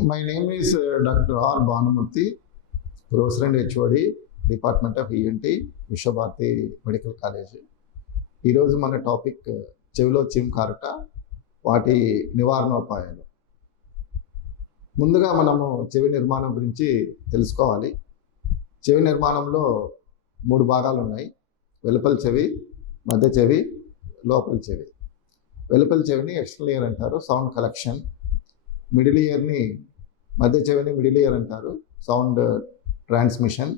My name is Dr. R. Bhanumurthy, Professor and HOD, Department of ENT, Vishwabharati medical college. ఈరోజు మన topic చెవిలో చీమ్ కారట, వాటి నివారణోపాయాలు. ముందుగా మనము చెవి నిర్మాణం గురించి తెలుసుకోవాలి. చెవి నిర్మాణంలో 3 భాగాలు ఉన్నాయి. వెలుపల చెవి, మధ్య చెవి, లోపల చెవి. వెలుపల చెవిని ఎక్స్టర్నల్ ఇయర్ అంటారు, సౌండ్ కలెక్షన్. మిడిల్ ఇయర్ని, మధ్య చెవిని మిడిల్ ఇయర్ అంటారు, సౌండ్ ట్రాన్స్మిషన్.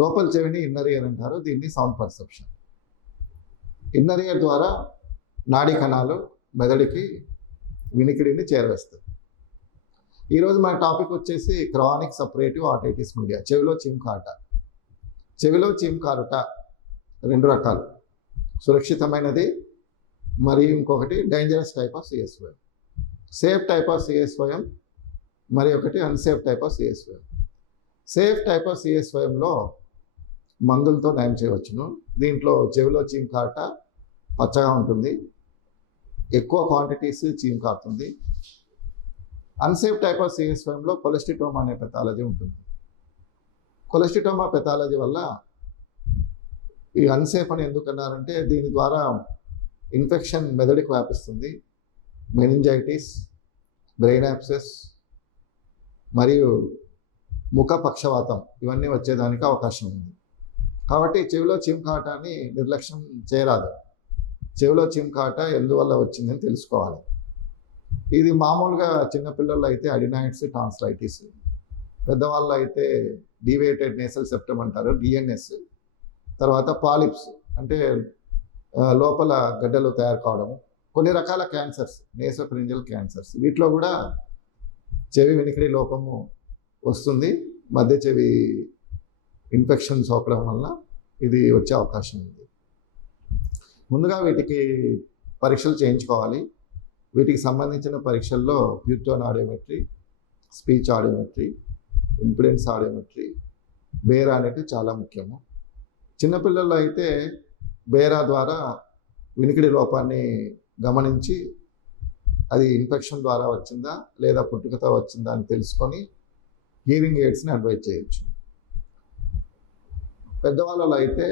లోపల చెవిని ఇన్నర్ ఇయర్ అంటారు, దీన్ని సౌండ్ పర్సెప్షన్. ఇన్నర్ ఇయర్ ద్వారా నాడీ కణాలు మెదడుకి వినికిడిని చేరవేస్తాయి. ఈరోజు మన టాపిక్ వచ్చేసి క్రానిక్ సపరేటివ్ ఆటైటిస్ మీడియా, చెవిలో చీమ్ కారట. చెవిలో చీమ్ కారట 2 రకాలు, సురక్షితమైనది మరియు ఇంకొకటి dangerous type of CSOM. Safe type of CSOM మరి ఒకటి unsafe type of CSOM. Safe type of సిఎస్ఓఎంలో మందులతో నయం చేయవచ్చును. దీంట్లో చెవిలో చీమ్ కారట పచ్చగా ఉంటుంది, ఎక్కువ క్వాంటిటీస్ చీమ్ కారుతుంది. అన్సేఫ్ టైప్ ఆఫ్ సిఎస్ఓఎంలో కొలెస్టిటోమా అనే పెథాలజీ ఉంటుంది. కొలెస్టిటోమా పెథాలజీ వల్ల ఈ అన్సేఫ్ అని ఎందుకు అన్నారంటే, దీని ద్వారా ఇన్ఫెక్షన్ మెదడుకు వ్యాపిస్తుంది. మెనింజైటిస్, బ్రెయిన్ యాబ్సెస్ మరియు ముఖ పక్షవాతం ఇవన్నీ వచ్చేదానికి అవకాశం ఉంది. కాబట్టి చెవిలో చీమ్ కారటాన్ని నిర్లక్ష్యం చేయరాదు. చెవిలో చీమ్ కారట ఎందువల్ల వచ్చిందని తెలుసుకోవాలి. ఇది మామూలుగా చిన్నపిల్లల్లో అయితే అడినాయిడ్స్, టాన్సిలైటిస్. పెద్దవాళ్ళు అయితే డీవియేటెడ్ నేసల్ సెప్టమ్ అంటారు, డిఎన్ఎస్. తర్వాత పాలిప్స్ అంటే లోపల గడ్డలు తయారు కావడము. కొన్ని రకాల క్యాన్సర్స్, నేసోఫెరింజియల్ క్యాన్సర్స్, వీటిలో కూడా చెవి వినికిడి లోపము వస్తుంది. మధ్య చెవి ఇన్ఫెక్షన్ సోకడం వల్ల ఇది వచ్చే అవకాశం ఉంది. ముందుగా వీటికి పరీక్షలు చేయించుకోవాలి. వీటికి సంబంధించిన పరీక్షల్లో pure tone audiometry, speech audiometry, impedance audiometry, BERA అనేది చాలా ముఖ్యము. చిన్నపిల్లల్లో అయితే బేరా ద్వారా వినికిడి లోపాన్ని గమనించి అది ఇన్ఫెక్షన్ ద్వారా వచ్చిందా లేదా పుట్టుకతో వచ్చిందా అని తెలుసుకొని హీరింగ్ ఎయిడ్స్ని అడ్వైజ్ చేయొచ్చు. పెద్దవాళ్ళలో అయితే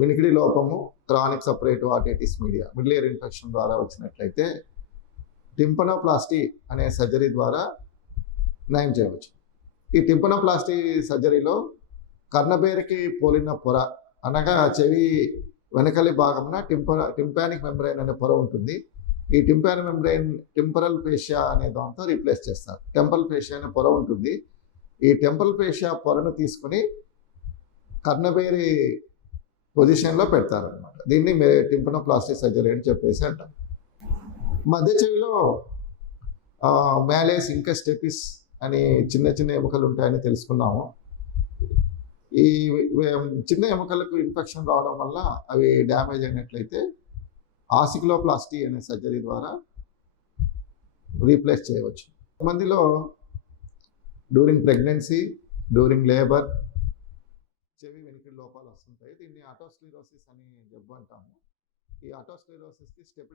వినికిడి లోపము chronic separative otitis media, middle ear infection ద్వారా వచ్చినట్లయితే టింపనోప్లాస్టీ అనే సర్జరీ ద్వారా నయం చేయవచ్చు. ఈ టింపనోప్లాస్టీ సర్జరీలో కర్ణబేరికి పోలిన పొర, అనగా చెవి వెనకలి భాగమున టింపానిక్ మెంబ్రెయిన్ అనే పొర ఉంటుంది. ఈ టింపానిక్ మెంబ్రెయిన్ టెంపరల్ ఫేషియా అనే దాంతో రీప్లేస్ చేస్తారు. టెంపరల్ ఫేషియా అనే పొర ఉంటుంది. ఈ టెంపరల్ ఫేషియా పొరను తీసుకుని కర్ణబేరి పొజిషన్లో పెడతారనమాట. దీన్ని టింపనోప్లాస్టీ సర్జరీ అని చెప్పేసి అంటారు. మధ్య చెవిలో మ్యాలేస్ ఇంకస్టెపిస్ అని చిన్న చిన్న ఎముకలు ఉంటాయని తెలుసుకున్నాము. ఈ చిన్న ఎముకలకు ఇన్ఫెక్షన్ రావడం వల్ల అవి డ్యామేజ్ అయినట్లయితే ఆసిక్లోప్లాస్టీ అనే సర్జరీ ద్వారా రీప్లేస్ చేయవచ్చు. కొంతమందిలో డ్యూరింగ్ ప్రెగ్నెన్సీ, డ్యూరింగ్ లేబర్ చెవి వెనికిడి లోపాలు వస్తుంటాయి. దీన్ని అటోస్క్లెరోసిస్ అని జబ్బు అంటాము. ఈ అటోస్క్లెరోసిస్కి